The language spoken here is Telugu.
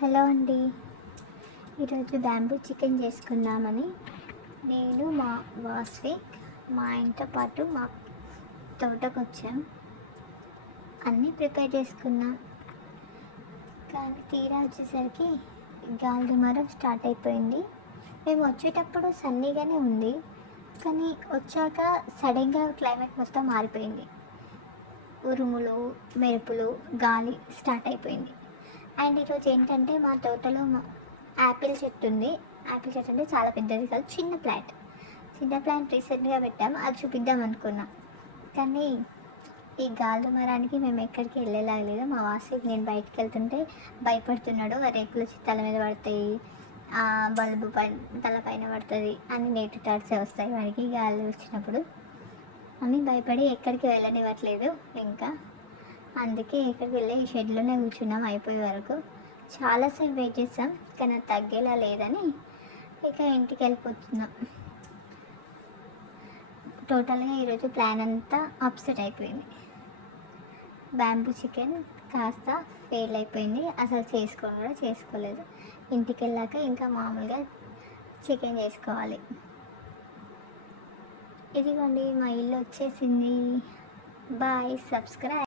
హలో అండి. ఈరోజు బ్యాంబూ చికెన్ చేసుకుందామని నేను మా వాస్విక్ మా ఇంట్లో పాటు మా తోటకు వచ్చాం. అన్నీ ప్రిపేర్ చేసుకున్నాం, కానీ తీరా వచ్చేసరికి గాలి దుమారం స్టార్ట్ అయిపోయింది. మేము వచ్చేటప్పుడు సన్నీగానే ఉంది, కానీ వచ్చాక సడన్గా క్లైమేట్ మొత్తం మారిపోయింది. ఉరుములు, మెరుపులు, గాలి స్టార్ట్ అయిపోయింది. అండ్ ఈరోజు ఏంటంటే మా తోటలో యాపిల్ చెట్టు ఉంది. యాపిల్ చెట్టు అంటే చాలా పెద్దది కాదు, చిన్న ప్లాంట్ రీసెంట్గా పెట్టాం. అది చూపిద్దాం అనుకున్నాం, కానీ ఈ గాలి దుమారానికి మేము ఎక్కడికి వెళ్ళలేదు. మా వాసికి నేను బయటకు వెళ్తుంటే భయపడుతున్నాడు. రేకులు వచ్చి తల మీద పడతాయి, బల్బు తల పైన పడుతుంది అని నేటి థాట్స్ వస్తాయి వాడికి గాలి వచ్చినప్పుడు అని భయపడి ఎక్కడికి వెళ్ళనివ్వట్లేదు. ఇంకా అందుకే ఎక్కడికి వెళ్ళి ఈ షెడ్లోనే కూర్చున్నాం అయిపోయే వరకు. చాలాసేపు వెయిట్ చేస్తాం, కానీ అది తగ్గేలా లేదని ఇక ఇంటికి వెళ్ళిపోతున్నాం. టోటల్గా ఈరోజు ప్లాన్ అంతా అప్సెట్ అయిపోయింది. బ్యాంబూ చికెన్ కాస్త ఫెయిల్ అయిపోయింది, అసలు చేసుకోలేదు. ఇంటికి వెళ్ళాక ఇంకా మామూలుగా చికెన్ చేసుకోవాలి. ఇదిగోండి మా ఇల్లు వచ్చేసింది. Bye, subscribe.